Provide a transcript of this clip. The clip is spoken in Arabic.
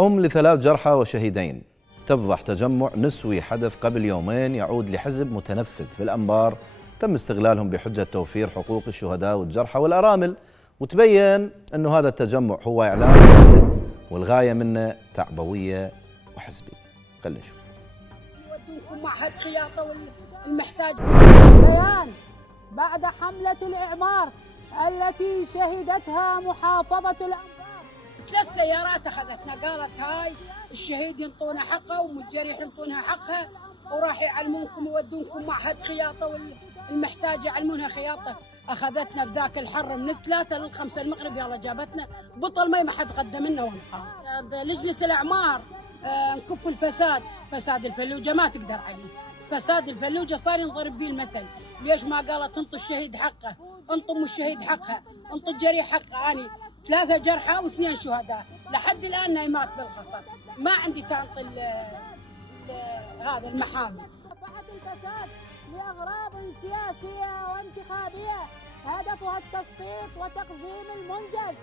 أم ل3 جرحى وشهيدين تفضح تجمع نسوي حدث قبل يومين يعود لحزب متنفذ في الأنبار تم استغلالهم بحجة توفير حقوق الشهداء والجرحى والأرامل، وتبين أنه هذا التجمع هو إعلان حزب والغاية منه تعبوية وحزبية. خلينا نشوف. يودوكم معهد خياطة والمحتاج. بيان بعد حملة الإعمار التي شهدتها محافظة الأنبار 3 سيارات أخذتنا، قالت هاي الشهيد ينطونا حقه والجريح ينطونها حقها وراح يعلمونكم يودونكم معهد خياطة والمحتاج يعلمونها خياطة. أخذتنا بذاك الحر من 3 ل5 المغرب، يلا جابتنا بطل مي ما حد قدم لنا ونحا. لجنة الأعمار نكف الفساد، فساد الفلوجة ما تقدر عليه، فساد الفلوجة صار ينضرب به المثل. ليش ما قالت انطوا الشهيد حقه، انطوا الشهيد حقها، انطوا الجريح حقه. أنا 3 جرحى و2 شهداء لحد الآن نايمات بالقصر، ما عندي تنطي هذا المحامي. رفعت الفساد لأغراض سياسية وانتخابية هدفها التسقيط وتقزيم المنجز.